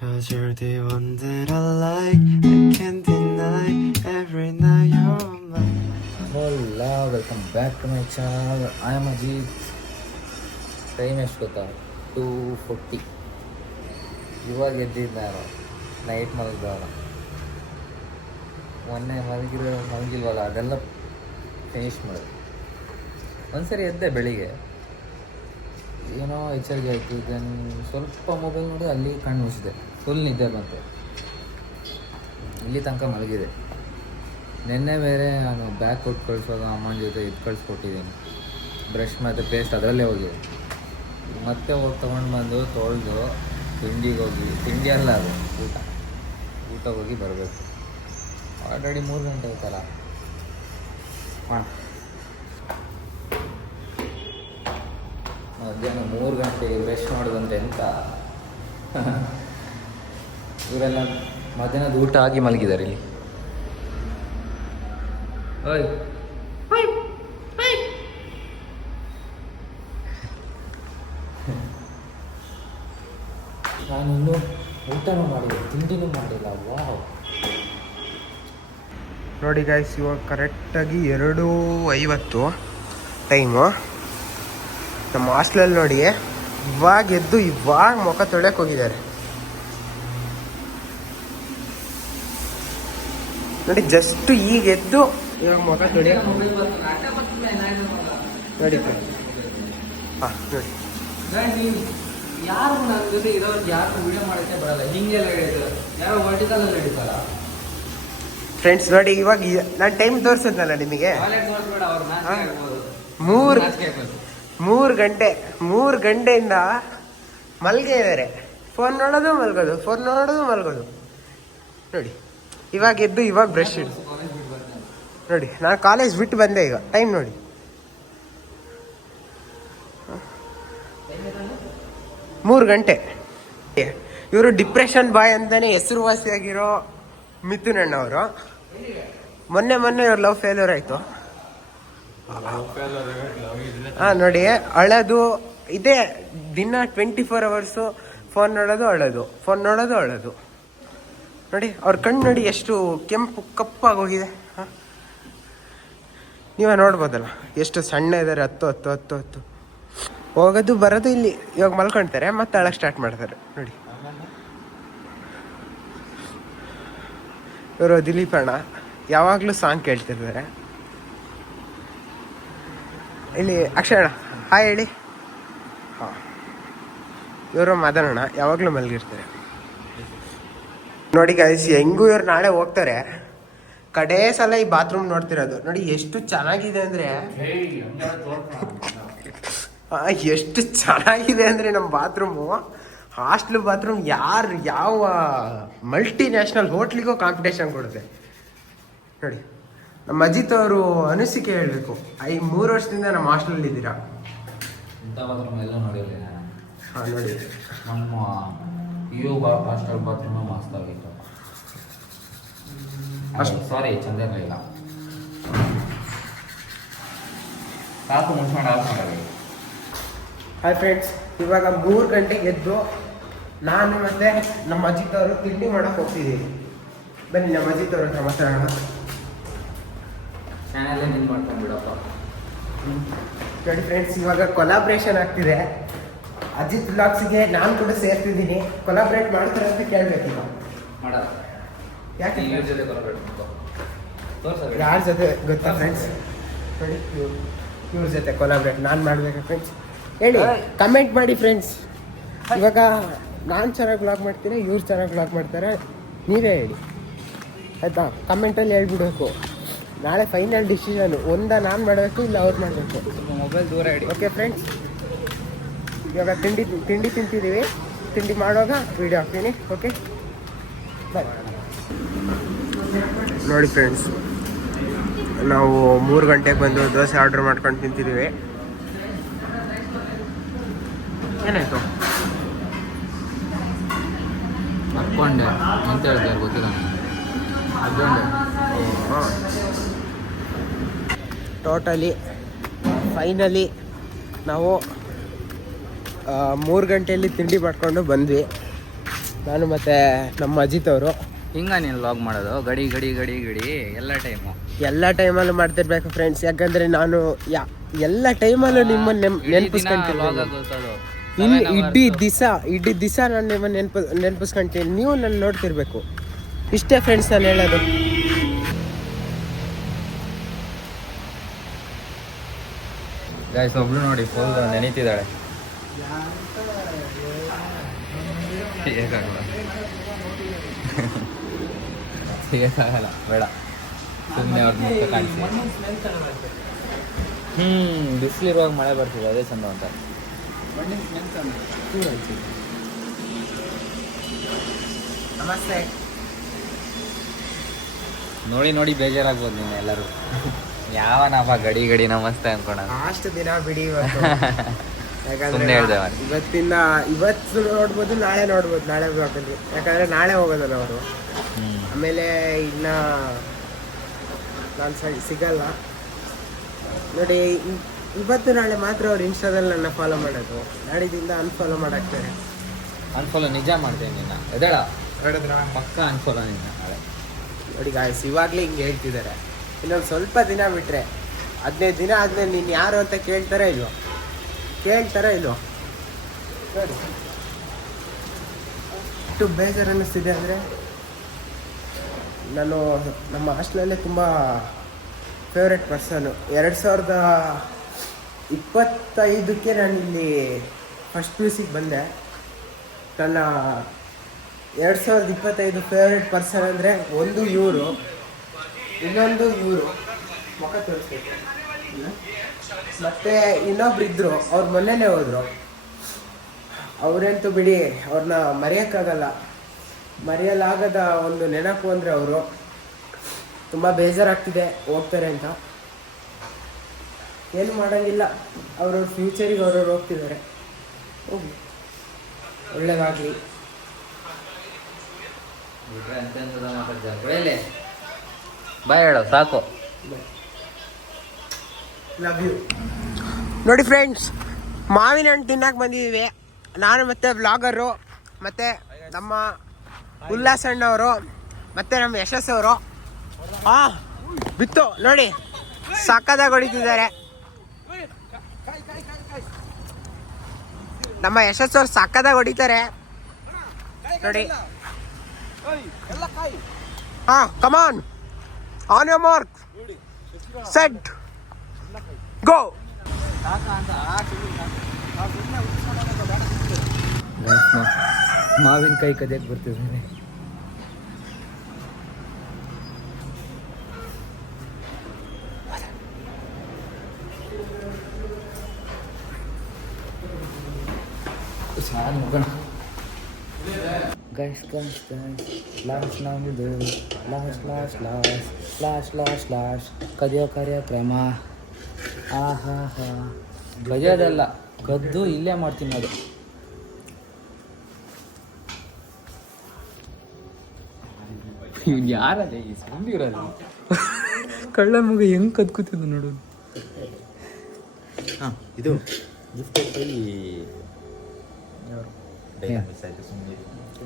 Cause you're the one that I like, I can't deny, every night you're mine. ಹೋಲ್ಲ welcome back to my channel. I am Ajith. Time ಎಷ್ಟು ಗೊತ್ತಾ? 2:40. ಇವಾಗ ಎದ್ದಿದ್ದು ನಾನು. Night ಮಲಗಿದವನ. ಮೊನ್ನೆ ಮಲಗಿಲ್ವಲ್ಲ ಅದೆಲ್ಲ ಫಿನಿಶ್ ಮಾಡೋದು. ಒಂದ್ಸರಿ ಎದ್ದೆ ಬೆಳಿಗ್ಗೆ, ಏನೋ ಎಚ್ಚರಿಕೆ ಆಯಿತು. ದೆನ್ ಸ್ವಲ್ಪ ಮೊಬೈಲ್ ನೋಡಿ ಅಲ್ಲಿ ಕಣ್ಣು ಮುಚ್ಚಿದೆ. ಫುಲ್ ನಿದ್ದೆ ಬಂತು. ಇಲ್ಲಿ ತನಕ ಮಲಗಿದೆ. ನಿನ್ನೆ ಬೇರೆ ನಾನು ಬ್ಯಾಗ್ ಕೊಟ್ಟು ಕಳಿಸುವಾಗ ಅಮ್ಮನ ಜೊತೆ ಇದು ಕಳಿಸ್ಕೊಟ್ಟಿದ್ದೀನಿ. ಬ್ರಷ್ ಮತ್ತು ಪೇಸ್ಟ್ ಅದರಲ್ಲೇ ಹೋಗಿದೆ. ಮತ್ತೆ ಹೋಗಿ ತೊಗೊಂಡು ಬಂದು ತೊಳೆದು ತಿಂಡಿಗೆ ಹೋಗಿ, ತಿಂಡಿ ಅಲ್ಲ ಅದು ಊಟ ಹೋಗಿ ಬರಬೇಕು. ಆಲ್ರೆಡಿ 3 ಗಂಟೆ ಆಯ್ತಲ್ಲ. ಮಧ್ಯಾಹ್ನ 3 ಗಂಟೆಗೆ ಬ್ರಷ್ ಮಾಡೋದಂತೆ ಅಂತ ಇವರೆಲ್ಲ ಮಧ್ಯಾಹ್ನದ ಊಟ ಆಗಿ ಮಲಗಿದ್ದಾರೆ ಇಲ್ಲಿ. ಓಯ್ ನಾನಿನ್ನೂ ಊಟನೂ ಮಾಡಿಲ್ಲ, ತಿಂಡಿನೂ ಮಾಡಿಲ್ಲ. ವಾವ್. ನೋಡಿ ಗೈಸ್, ಇವಾಗ ಕರೆಕ್ಟಾಗಿ 2:50 ಟೈಮು. ನಮ್ಮ ಹಾಸ್ಟೆಲಲ್ಲಿ ನೋಡಿ, ಇವಾಗ ಎದ್ದು ಇವಾಗ ಮುಖ ತೊಳೆಯಕ್ಕೆ ಹೋಗಿದ್ದಾರೆ ನೋಡಿ. ಜಸ್ಟ್ ಈಗ ಎದ್ದು ಇವಾಗ ಮುಖ ತೊಳೆಯಕ್ಕೆ ನೋಡಿ. ಹಾಂ ನೋಡಿ, ಯಾರು ನನ್ನ ಜೊತೆ ಇರೋರಿಗೆ ಯಾರು ವಿಡಿಯೋ ಮಾಡೋಕ್ಕೆ ಬರಲ್ಲ. ಹಿಂಗೆಲ್ಲ ಹೇಳಿದ್ರು, ಯಾರೋ ವರ್ಟಿಕಲಲ್ಲಿ ಹಿಡಿತಾರ ಫ್ರೆಂಡ್ಸ್. ನೋಡಿ ಇವಾಗ ನಾನು ಟೈಮ್ ತೋರಿಸಿದ್ನಲ್ಲ ನಿಮಗೆ, 3 ಗಂಟೆ. 3 ಗಂಟೆಯಿಂದ ಮಲ್ಗೆ ಇದ್ದಾರೆ. ಫೋನ್ ನೋಡೋದು ಮಲ್ಗೋದು, ಫೋನ್ ನೋಡೋದು ಮಲ್ಗೋದು. ನೋಡಿ ಇವಾಗ ಎದ್ದು ಇವಾಗ ಬ್ರಷ್ ಇಡು. ನೋಡಿ ನಾನು ಕಾಲೇಜ್ ಬಿಟ್ಟು ಬಂದೆ ಈಗ. ಟೈಮ್ ನೋಡಿ, 3 ಗಂಟೆ. ಇವರು ಡಿಪ್ರೆಷನ್ ಬಾಯ್ ಅಂತಾನೆ ಹೆಸರುವಾಸಿಯಾಗಿರೋ ಮಿಥುನ್ ಅಣ್ಣವರು. ಮೊನ್ನೆ ಇವ್ರ ಲವ್ ಫೇಲ್ಯೂರ್ ಆಯಿತು. ಹಾಂ ನೋಡಿ, ಅಳೋದು ಇದೇ ದಿನ 24 ಅವರ್ಸು. ಫೋನ್ ನೋಡೋದು ಅಳೋದು, ಫೋನ್ ನೋಡೋದು ಅಳೋದು. ನೋಡಿ ಅವ್ರ ಕಣ್ಣು ನೋಡಿ ಎಷ್ಟು ಕೆಂಪು ಕಪ್ಪಾಗೋಗಿದೆ. ಹಾಂ, ನೀವೇ ನೋಡ್ಬೋದಲ್ಲ ಎಷ್ಟು ಸಣ್ಣ ಇದ್ದಾರೆ. 10 ಹೋಗೋದು ಬರೋದು ಇಲ್ಲಿ. ಇವಾಗ ಮಲ್ಕೊಳ್ತಾರೆ, ಮತ್ತೆ ಅಳಕ್ಕೆ ಸ್ಟಾರ್ಟ್ ಮಾಡ್ತಾರೆ. ನೋಡಿ ಇವರು ದಿಲೀಪ್ ಅಣ್ಣ ಯಾವಾಗಲೂ ಸಾಂಗ್ ಕೇಳ್ತಿರ್ತಾರೆ. ಇಲ್ಲಿ ಅಕ್ಷಯ್ ಅಣ್ಣ ಹಾಯ್ ಹೇಳಿ. ಹಾಂ, ಇವರು ಮದನ್ ಅಣ್ಣ ಯಾವಾಗಲೂ ಮಲಗಿರ್ತಾರೆ. ನೋಡಿ ಗೈಸ್, ಹೆಂಗೂ ಇವ್ರು ನಾಳೆ ಹೋಗ್ತಾರೆ. ಕಡೇ ಸಲ ಈ ಬಾತ್ರೂಮ್ ನೋಡ್ತಿರೋದು. ನೋಡಿ ಎಷ್ಟು ಚೆನ್ನಾಗಿದೆ ಅಂದರೆ, ಎಷ್ಟು ಚೆನ್ನಾಗಿದೆ ಅಂದರೆ ನಮ್ಮ ಬಾತ್ರೂಮು. ಹಾಸ್ಟ್ಲು ಬಾತ್ರೂಮ್ ಯಾವ ಮಲ್ಟಿ ನ್ಯಾಷನಲ್ ಹೋಟ್ಲಿಗೂ ಕಾಂಪಿಟೇಷನ್ ಕೊಡುತ್ತೆ. ನೋಡಿ ನಮ್ಮ ಅಜಿತ್ ಅವರು ಅನಿಸಿಕೆ ಹೇಳಬೇಕು. 3 ವರ್ಷದಿಂದ ನಮ್ಮ ಹಾಸ್ಟೆಲಲ್ಲಿ ಇದ್ದೀರಾ. ಇಂಥ ಬಾತ್ರೂಮ್ ಎಲ್ಲ ನೋಡಿರಲಿಲ್ಲ. ಹಾಂ ನೋಡಿ, ನಮ್ಮ ಹಾಸ್ಟೆಲ್ ಬಾತ್ರೂಮ್ ಮಸ್ತ್ ಆಗಿತ್ತು. ಸಾರಿ, ಚಂದ ಇರಲಿಲ್ಲ. ಸಾಕು ಮುಚ್ಕೊಂಡು ಆಫ್ ಮಾಡಬೇಕು. ಹಾಯ್ ಫ್ರೆಂಡ್ಸ್, ಇವಾಗ 3 ಗಂಟೆಗೆ ಎದ್ದು ನಾನು ಮತ್ತೆ ನಮ್ಮ ಅಜಿತ್ ಅವರು ತಿಂಡಿ ಮಾಡೋಕೆ ಹೋಗ್ತಿದ್ದೀವಿ. ಬನ್ನಿ ನಮ್ಮ ಅಜಿತ್ ಅವ್ರ ಹತ್ರ ಮಾತಾಡೋಣ. ಚಾನಲ್ಲೇ ನಿಂದು ಮಾಡ್ಕೊಂಡ್ಬಿಡಪ್ಪ. ನೋಡಿ ಫ್ರೆಂಡ್ಸ್, ಇವಾಗ ಕೊಲಾಬ್ರೇಷನ್ ಆಗ್ತಿದೆ. ಅಜಿತ್ ವ್ಲಾಗ್ಸ್ಗೆ ನಾನು ಕೂಡ ಸೇರ್ತಿದ್ದೀನಿ. ಕೊಲಾಬ್ರೇಟ್ ಮಾಡ್ತಾರೆ ಅಂತ ಕೇಳಬೇಕೀಗ. ಮಾಡೋದು ಯಾಕೆ? ಇವ್ರ ಜೊತೆ ಕೊಲಾಬ್ರೇಟ್ ಮಾಡ್ಕೊ. ತೋರ್ಸ ಯಾರ ಜೊತೆ ಗೊತ್ತಾ ಫ್ರೆಂಡ್ಸ್? ನೋಡಿ ಇವ್ರ ಜೊತೆ ಕೊಲಾಬ್ರೇಟ್ ನಾನು ಮಾಡಬೇಕಾ ಫ್ರೆಂಡ್ಸ್? ಹೇಳಿ, ಕಮೆಂಟ್ ಮಾಡಿ ಫ್ರೆಂಡ್ಸ್. ಇವಾಗ ನಾನು ಚೆನ್ನಾಗಿ ವ್ಲಾಗ್ ಮಾಡ್ತೀನಿ, ಇವ್ರು ಚೆನ್ನಾಗಿ ವ್ಲಾಗ್ ಮಾಡ್ತಾರೆ, ನೀವೇ ಹೇಳಿ ಆಯಿತಾ? ಕಮೆಂಟಲ್ಲಿ ಹೇಳ್ಬಿಡ್ಬೇಕು. ನಾಳೆ ಫೈನಲ್ ಡಿಸಿಷನು, ನಾನು ಮಾಡಬೇಕು ಇಲ್ಲ ಅವ್ರು ಮಾಡಬೇಕು. ಮೊಬೈಲ್ ದೂರ ಇಡಿ. ಓಕೆ ಫ್ರೆಂಡ್ಸ್, ಇವಾಗ ತಿಂಡಿ ತಿಂತಿದ್ದೀವಿ. ತಿಂಡಿ ಮಾಡುವಾಗ ವೀಡಿಯೋ ಹಾಕ್ತೀನಿ. Okay bye. ನೋಡಿ ಫ್ರೆಂಡ್ಸ್, ನಾವು 3 ಗಂಟೆಗೆ ಬಂದು ದೋಸೆ ಆರ್ಡ್ರ್ ಮಾಡ್ಕೊಂಡು ತಿಂತಿದ್ದೀವಿ. ಏನಾಯಿತು? ಹಾಕ್ಕೊಂಡೆ ಅಂತ ಹೇಳ್ತಾರೆ, ಗೊತ್ತಿಲ್ಲ. ಟೋಟಲಿ ಫೈನಲಿ ನಾವು 3 ಗಂಟೆಯಲ್ಲಿ ತಿಂಡಿ ಮಾಡ್ಕೊಂಡು ಬಂದ್ವಿ. ನಾನು ಮತ್ತು ನಮ್ಮ ಅಜಿತ್ ಅವರು ಹಿಂಗ ನೀನು ಲಾಗ್ ಮಾಡೋದು ಗಡಿ ಗಡಿ ಗಡಿ ಗಡಿ ಎಲ್ಲ ಟೈಮು ಎಲ್ಲ ಟೈಮಲ್ಲೂ ಮಾಡ್ತಿರ್ಬೇಕು ಫ್ರೆಂಡ್ಸ್. ಯಾಕಂದರೆ ನಾನು ಎಲ್ಲ ಟೈಮಲ್ಲೂ ನಿಮ್ಮನ್ನು ನೆನಪಿಸ್ಕೊಂತೀನಿ. ಇನ್ನು ಇಡೀ ದಿವಸ ನಾನು ನಿಮ್ಮನ್ನು ನೆನಪಿಸ್ಕೊಂತೀನಿ. ನೀವು ನನ್ನ ನೋಡ್ತಿರ್ಬೇಕು. ಇಷ್ಟೇ ಫ್ರೆಂಡ್ಸ್ ನಾನು ಹೇಳೋದು. ಗೈಸ್ ಒಬ್ಳು ನೋಡಿ ಫುಲ್ ನೆನೀತಿದ್ದಾಳೆ. ಸಿಗಕ್ಕಾಗಲ್ಲ, ಬೇಡ ಸುಮ್ಮನೆ ಅವ್ರ ಮುಖ ಕಾಣಿಸಿ. ಬಿಸಿಲಿರುವಾಗ ಮಳೆ ಬರ್ತಿದೆ, ಅದೇ ಚಂದ ಅಂತ. ನಮಸ್ತೆ. ನೋಡಿ ನೋಡಿ ಬೇಜಾರಾಗ್ಬೋದು ನೀನು ಎಲ್ಲರೂ. ಯಾವನಪ್ಪ ಗಡಿ ಗಡಿ ನಮಸ್ತೆ ಅನ್ಕೋಣ. ಅಷ್ಟು ದಿನ ಬಿಡಿ ಸುಮ್ಮನೆ ಹೇಳ್ದೆ ಇವತ್ತು ನೋಡ್ಬೋದು, ನಾಳೆ ನೋಡ್ಬೋದು, ನಾಳೆ ಬ್ಲಾಗಲ್ಲಿ. ಯಾಕಂದರೆ ನಾಳೆ ಹೋಗೋದಲ್ಲ ಅವರು. ಆಮೇಲೆ ಇನ್ನು ನಾನು ಸಿಗಲ್ಲ ನೋಡಿ. ಇವತ್ತು ನಾಳೆ ಮಾತ್ರ ಅವ್ರು ಇನ್ಸ್ಟಾದಲ್ಲಿ ನನ್ನ ಫಾಲೋ ಮಾಡೋದು. ನಾಡಿದಿಂದ ಅನ್ಫಾಲೋ ಮಾಡಾಕ್ತಾರೆ. ಅನ್ಫಾಲೋ ನಿಜ ಮಾಡ್ತೇನೆ ನಿನ್ನ ಎದೇಳ ಪಕ್ಕ ಅನ್ಫಾಲೋ ನಿನ್ನ ನಾಳೆ. ನೋಡಿ ಗಾಯ್ಸ್, ಇವಾಗಲೇ ಹಿಂಗೆ ಹೇಳ್ತಿದ್ದಾರೆ. ಇನ್ನೊಂದು ಸ್ವಲ್ಪ ದಿನ ಬಿಟ್ಟರೆ 15 ದಿನ ಆದಮೇಲೆ ನೀನು ಯಾರು ಅಂತ ಕೇಳ್ತಾರೋ ಇಲ್ವೋ ನೋಡಿ. ಎಷ್ಟು ಬೇಜಾರು ಅನ್ನಿಸ್ತಿದೆ ಅಂದರೆ, ನಾನು ನಮ್ಮ ಹಾಸ್ಟೆಲಲ್ಲೇ ತುಂಬ ಫೇವ್ರೆಟ್ ಪರ್ಸನು. 2025ಕ್ಕೆ ನಾನು ಇಲ್ಲಿ ಫಸ್ಟ್ PUC ಬಂದೆ. ನನ್ನ 2025 ಫೇವ್ರೆಟ್ ಪರ್ಸನ್ ಅಂದರೆ ಒಂದು ಇವರು, ಇನ್ನೊಂದು ಇವರು ಮುಖ ತೋರಿಸ್ಬೇಕು. ಮತ್ತು ಇನ್ನೊಬ್ರಿದ್ರು, ಅವ್ರು ಮೊನ್ನೆನೇ ಹೋದರು. ಅವರಂತೂ ಬಿಡಿ, ಅವ್ರನ್ನ ಮರೆಯಲಾಗದ ಒಂದು ನೆನಪು ಅಂದರೆ ಅವರು. ತುಂಬ ಬೇಜಾರಾಗ್ತಿದೆ ಹೋಗ್ತಾರೆ ಅಂತ. ಏನು ಮಾಡೋಂಗಿಲ್ಲ, ಅವ್ರವ್ರ ಫ್ಯೂಚರಿಗೆ ಅವ್ರವ್ರು ಹೋಗ್ತಿದ್ದಾರೆ. ಹೋಗಿ ಒಳ್ಳೆಯದಾಗಲಿ. ಬಾಯ್ ಹೇಳೋ ಸಾಕು. Love you. ನೋಡಿ ಫ್ರೆಂಡ್ಸ್, ಮಾವಿನ ಹಣ್ಣು ತಿನ್ನಕ್ಕೆ ಬಂದಿದ್ದೀವಿ. ನಾನು ಮತ್ತು ವ್ಲಾಗರು, ಮತ್ತು ನಮ್ಮ ಉಲ್ಲಾಸ್ ಅಣ್ಣವರು, ಮತ್ತು ನಮ್ಮ ಯಶಸ್ ಅವರು. ಬಿತ್ತು ನೋಡಿ, ಸಕ್ಕದಾಗಿ ಹೊಡಿತಿದ್ದಾರೆ. ನಮ್ಮ ಯಶಸ್ ಅವ್ರು ಸಕ್ಕದಾಗಿ ಹೊಡಿತಾರೆ ನೋಡಿ. ಕಮಾನ್, ಆನ್ ಯೋರ್ ಮಾರ್ಕ್, ಸೆಟ್, ಗೋ. ಮಾವಿನಕಾಯಿ ಕದಿಯಕ್ಕೆ ಬರ್ತಿದ್ದಾನೆ. ಗೈಸ್ ಲಾಸ್ಟ್ ಕದಿಯೋ ಕಾರ್ಯಕ್ರಮ. ಕದಿಯೋದಲ್ಲ, ಕದ್ದು ಇಲ್ಲೇ ಮಾಡ್ತೀನಿ ಅದು. ಯಾರದೇ ಈ ಸುಂದಿರಲ್ಲ ಕಳ್ಳ ಮಗ ಹೆಂಗ್ ಕದ್ಕೂತಿದ್ದ ನೋಡು. ಇದು gifted by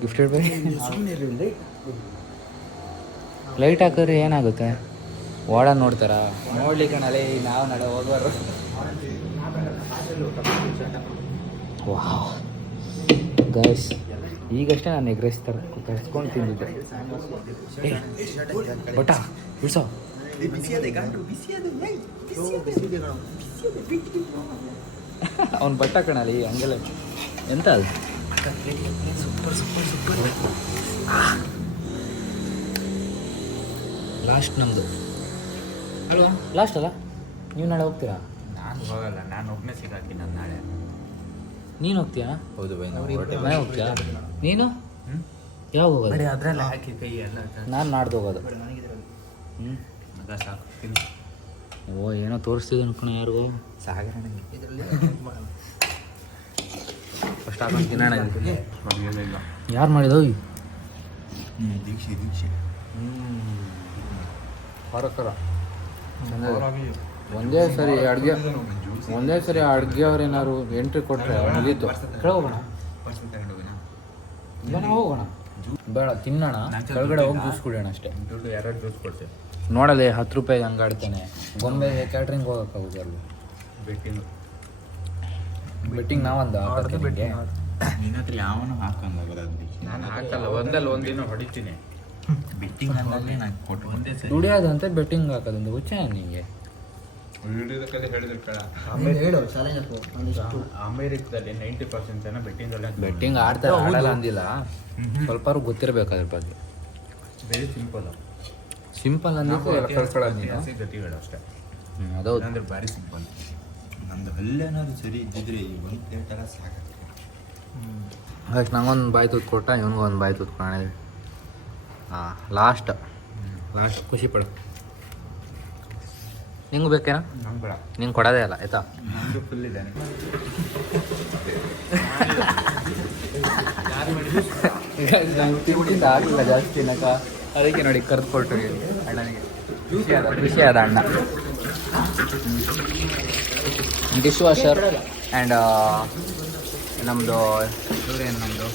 gifted by light ಹಾಕಿದ್ರೆ ಏನಾಗುತ್ತೆ? ಓಡ ನೋಡ್ತಾರ ನೋಡ್ಲಿಕ್ಕೆ ನಲೆ ನಾವು ನಡೆ ಹೋಗೋರು. ವಾಹ್ ಗೈಸ್, ಈಗಷ್ಟೇ ನಾನು ಎಗ್ ರೈಸ್ ತರ್ಸ್ಕೊಂಡು ತಿಂದಿದ್ದೆ. ಬಟ ಬಿಡ್ಸೋ, ಅವ್ನು ಬಟ್ಟ ಕಣಲ್ಲಿ ಹಂಗೆಲ್ಲ ಎಂತ ಅದು. ಲಾಸ್ಟ್ ನಮ್ಮದು ಅಲ್ವಾ? ಲಾಸ್ಟ್ ಅಲ್ಲ? ನೀವು ನಾಳೆ ಹೋಗ್ತೀರಾ? ನಾನು ಹೋಗಲ್ಲ, ನಾನು ಒಬ್ಬನೇ ಸಿಗಾಕಿ ನಾನು ನಾಳೆ. ನೀನು ಹೋಗ್ತೀಯಾ? ಹೌದು ಬೈ, ನಾವು ಹೋಗ್ತೀಯಾ ನೀನು? ಯಾವಾಗ ಹೋಗೋದು? ಅದ್ರಲ್ಲಿ ಹಾಕಿ ಕೈ ಎಲ್ಲ ನಾನು ನಾಡ್ದು ಹೋಗೋದು. ಹ್ಞೂ ಮಗ ಸಾಕು. ಓ ಏನೋ ತೋರಿಸ್ತಿದ್ದೆ ಅನ್ಕೋಣ ಯಾರಿಗೂ. ಸಾಗರ ಫಸ್ಟ್ ಹಾಕೊಂಡು ತಿನ್ನೋಣ. ಇಲ್ಲ ಯಾರು ಮಾಡಿದವು? ದೀಕ್ಷೆ ಹೊರಕರ ಒಂದೇ ಸರಿ ಅಡುಗೆ ಅವ್ರು ಏನಾದ್ರು ಎಂಟ್ರಿ ಕೊಟ್ಟರೆ ಮುಗೀತು. ಕೇಳೋಣ ಇಲ್ಲ ಹೋಗೋಣ ಬೇಡ ತಿನ್ನೋಣ ಕೆಳಗಡೆ ಹೋಗಿ ಜ್ಯೂಸ್ ಕುಡಿಯೋಣ ಅಷ್ಟೇ. ದುಡ್ಡು ಯಾರು ಜ್ಯೂಸ್ ಕೊಡ್ತೇವೆ ನೋಡಲಿ 10 ರೂಪಾಯಿಗೆ ಹಂಗಾಡ್ತಾನೆ ಗೊಂಬೆ ಕ್ಯಾಟ್ರಿಂಗ್ ಹೋಗೋಕ್ಕಾಗುತ್ತೆ ಅಲ್ಲಿ ಬೆಟ್ಟಿಂಗು ಬೆಟ್ಟಿಂಗ್ ನಾವೊಂದು ನಿನ್ನ ಹತ್ರ ಯಾವನು ಹಾಕಂಗಾಗಲ್ಲ ನಾನು ಹಾಕಲ್ಲ ಒಂದಲ್ಲ ಒಂದಿನ ಹೊಡಿತೀನಿ ಬೆಟ್ಟಿಂಗ್ ಅನ್ನಲ್ಲಿ ನಾನು ಕೊಟ್ಟು ಒಂದೇ ಸರಿ ದುಡಿಯೋದಂತೆ ಬೆಟ್ಟಿಂಗ್ ಹಾಕೋದಂತ ಹುಚ್ಚ ನಿಂಗೆ. ವಿಡಿಯೋದಕ್ಕಲ್ಲಿ ಹೇಳಿದ್ರು ಕಣ ಅಮೇರಿಕದಲ್ಲಿ 90% ಜನ ಬೆಟ್ಟಿಂಗ್ ಬೆಟ್ಟಿಂಗ್ ಆಡ್ತಾರೆ ಆಡಲ್ಲ ಅಂದಿಲ್ಲ, ಸ್ವಲ್ಪ ಗೊತ್ತಿರಬೇಕು ಅದ್ರ ಬಗ್ಗೆ. ವೆರಿ ಸಿಂಪಲ್ ಸಿಂಪಲ್ ಗತಿಗಳು ಅಷ್ಟೇ. ಅದೌದು ಅಂದ್ರೆ ಭಾರಿ ಸಿಂಪಲ್. ನಮ್ದು ಹಲ್ಲೇನಾದ್ರು ಸರಿ ಇದ್ದಿದ್ರೆ ಈ ಒಂದು ಪ್ಲೇಟ್ ಎಲ್ಲ ಸಾಕಾಗ್ತದೆ. ಅದಕ್ಕೆ ನಂಗೊಂದು ಬಾಯಿ ತುತ್ತು ಕೊಟ್ಟ, ಇವನಿಗೊಂದು ಬಾಯಿ ತುತ್ತು ಕಾಣ. ಹಾಂ ಲಾಸ್ಟ್ ಖುಷಿ ಪಡು. ನಿಂಗೂ ಬೇಕೇನಾ? ನಂಗೆ ಬೇಡ, ನಿಂಗೆ ಕೊಡೋದೇ ಅಲ್ಲ ಆಯ್ತಾ? ನಂದು ಫುಲ್ ಇದೆ. ತಿಂಡಿಂದ ಆಗಿಲ್ಲ ಜಾಸ್ತಿ ತಿನ್ನಕ, ಅದಕ್ಕೆ ನೋಡಿ ಕರೆದು ಕೊಟ್ಟು ಅಣ್ಣನಿಗೆ. ಖುಷಿಯಾದ ಅಣ್ಣ. ಡಿಶ್ ವಾಷರ್ ಆ್ಯಂಡ್ ನಮ್ಮದು ಇವ್ರೇನು ನಮ್ಮದು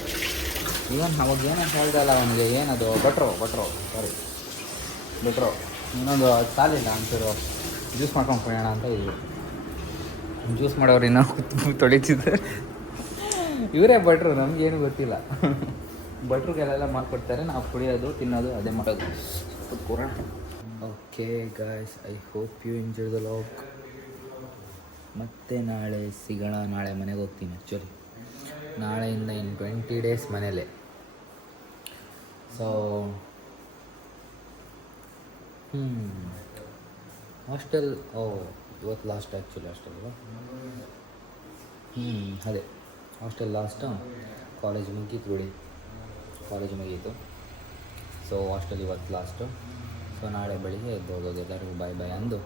ಇವನ್ ಅವಾಗ ಏನೇನು ಹೇಳ್ದಲ್ಲ ಅವನಿಗೆ, ಏನದು ಬಟ್ರೋ ಸಾರಿ ಬಟ್ರೋ, ಇನ್ನೊಂದು ಸಾಲಿಲ್ಲ ಅಂತಿರೋ ಜ್ಯೂಸ್ ಮಾಡ್ಕೊಂಡು ಕೊಡೋಣ ಅಂತ ಇದ್ರು. ಜ್ಯೂಸ್ ಮಾಡೋರು ಇನ್ನೂ ತೊಳಿತಿದ್ದಾರೆ. ಇವರೇ ಭಟ್ರು, ನಮಗೇನು ಗೊತ್ತಿಲ್ಲ. ಭಟ್ರಿಗೆಲ್ಲ ಮಾಡ್ಕೊಡ್ತಾರೆ, ನಾವು ಕುಡಿಯೋದು ತಿನ್ನೋದು ಅದೇ ಮಾಡೋದು. ಕೂರೋಣ. Okay guys, I hope you enjoy the log. ಮತ್ತೆ ನಾಳೆ ಸಿಗೋಣ. ನಾಳೆ ಮನೆಗೆ ಹೋಗ್ತೀನಿ ಆ್ಯಕ್ಚುಲಿ. ನಾಳೆಯಿಂದ ಇನ್ನು 20 days ಮನೇಲೆ. ಸೊ ಹಾಸ್ಟೆಲ್ ಇವತ್ತು ಲಾಸ್ಟ್ ಆ್ಯಕ್ಚುಲಿ ಹಾಸ್ಟೆಲ್ ಅದೇ ಹಾಸ್ಟೆಲ್ ಲಾಸ್ಟು. ಕಾಲೇಜ್ ಮುಗೀತು ಬಿಡಿ, ಕಾಲೇಜ್ ಮುಗೀತು. ಸೊ ಹಾಸ್ಟೆಲ್ ಇವತ್ತು ಲಾಸ್ಟು. ಸೊ ನಾಳೆ ಬೆಳಿಗ್ಗೆ ಎದ್ದು ಹೋಗೋದು, ಎಲ್ಲರಿಗೂ ಬಾಯ್ ಅಂದು.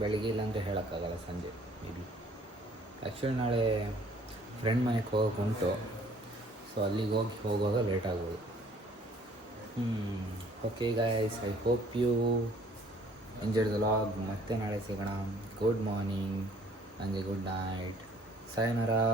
ಬೆಳಿಗ್ಗೆ ಇಲ್ಲಾಂದರೆ ಹೇಳೋಕ್ಕಾಗಲ್ಲ, ಸಂಜೆ ಇಲ್ಲಿ. ಆ್ಯಕ್ಚುಲಿ ನಾಳೆ ಫ್ರೆಂಡ್ ಮನೆಗೆ ಹೋಗೋಕೆ ಉಂಟು. ಸೊ ಅಲ್ಲಿಗೆ ಹೋಗುವಾಗ ಲೇಟ್ ಆಗ್ಬೋದು. Okay guys, I hope you enjoy the log. ಮತ್ತೆ ನಾಳೆ ಸಿಗೋಣ. ಗುಡ್ ಮಾರ್ನಿಂಗ್, ಸಂಜೆ ಗುಡ್ ನೈಟ್, ಸಾಯನರಾ.